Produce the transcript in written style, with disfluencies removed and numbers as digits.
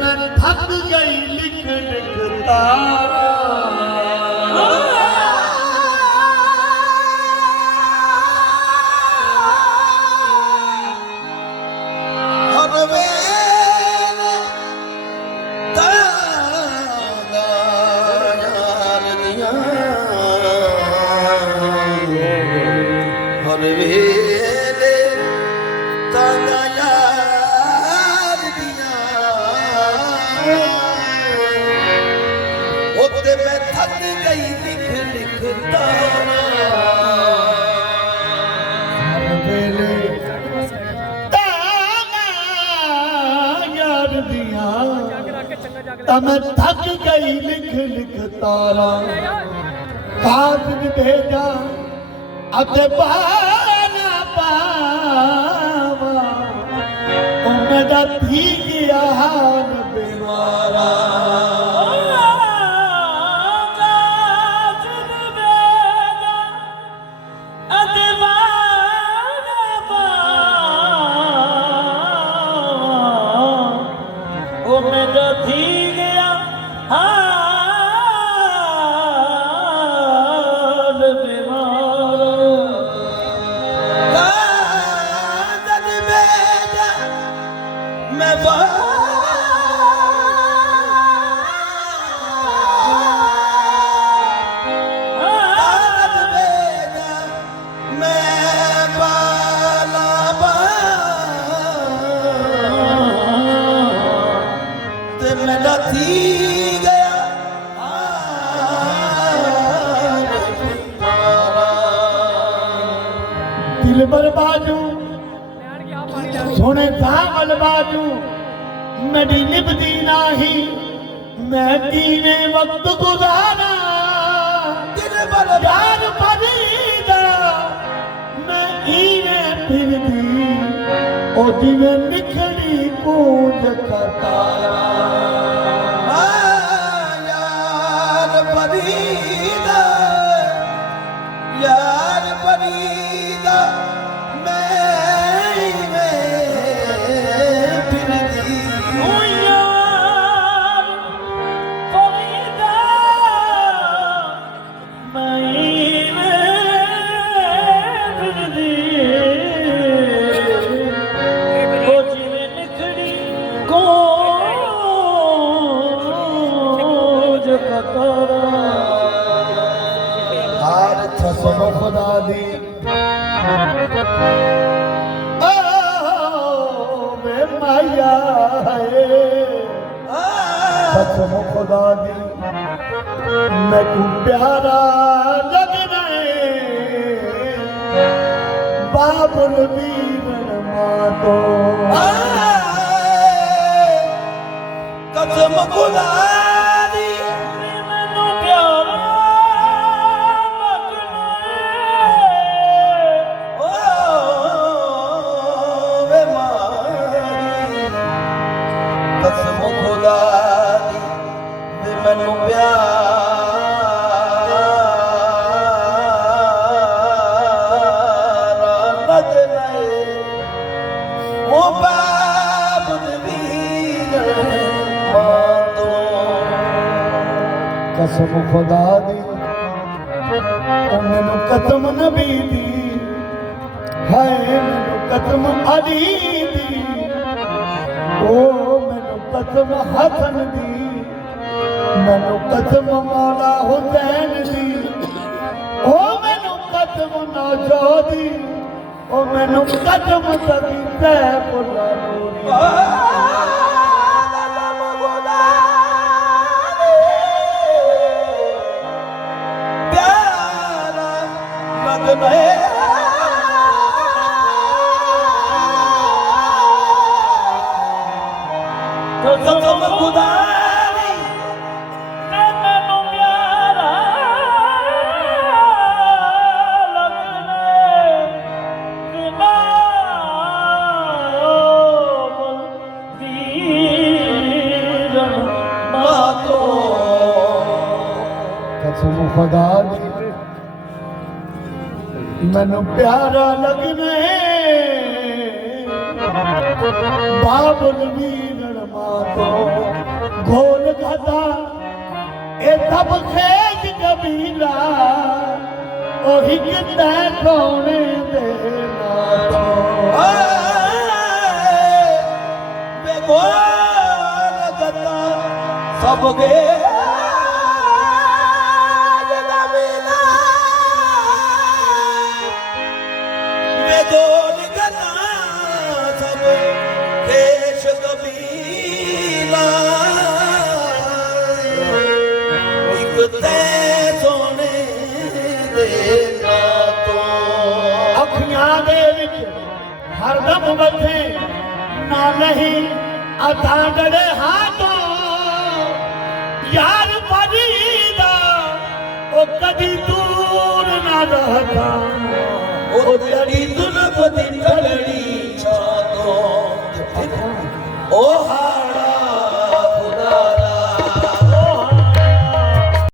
मैं थक गई लिख लिख तारा हर वेले तारा यार दिया हर वेले तारा यार दिया ओते मैं थक गई लिख लिख तारा हर वेले तारा यार दिया मैं थक गई लिख लिख तारा कागज भेजा अते पाना पावा ओ मेरा थी गया हाल बीमारा दिल बर्बादू सोने धावल बाजू मेरी निभदी नाही मैं कीने वक्त गुजारा दिल बर्बाद परीदा मैं ईने फिरदी ओ जिवें निखड़ी कूंज का तारा यार परीदा यार परीदा खुदा दी वे माया कसम खुदा दी मैं तू प्यारा लगना बाबुल वीरन मां तो कसम खुदा दी मैनू प्यारा कसम खुदा दी मैनू प्यारा लगना ओ बाबुल वीरन मां तो कसम खुदा दी ओ मैनू कसम नबी दी है मैनू कसम अली दी ओ कसम हसन दी मैनू कसम मौला हुसैन दी ओ मैनू कसम नौजो दी ओ मैनू कसम सदी सैफुल्ला नूरी प्यारा लगना कसम खुदा दी मैनू प्यारा लगना वीरन मां तो कसम खुदा दी मैनू प्यारा लगना बाबुल वीरन ਮਾਂ ਤੋਂ ਗੋਲ ਖਾਦਾ ਇਹ ਸਭ ਖੇਜ ਕਬੀਲਾ ਉਹੀ ਕਿਤੇ ਕੌਣੇ ਦੇ ਨਾਂ ਤੋਂ ਵੇ ਗੋਲ ਖਾਦਾ ਸਭ ਗੇ ਗੋਲ ਖਾਦਾ ਸਭ ਖੇਜ ਕਬੀਲਾ ਤੇ ਸੋਨੇ ਦੇ ਨਾਂ ਤੋਂ ਅੱਖਾਂ ਦੇ ਵਿੱਚ ਹਰਦਮ ਬੱਥੇ ਨਾ ਨਹੀਂ ਅਥਾਂ ਗੜੇ ਹਾਥੋਂ ਯਾਰ ਪਰੀਦਾ ਉਹ ਕਦੀ ਦੂਰ ਨਾ ਰਹਤਾ ਉਹ ਤੇਰੀ ਦੁਲਫ ਦੀ ਢਲੜੀ ਛਾਂ ਤੋਂ ਉਹ ਹਾਰ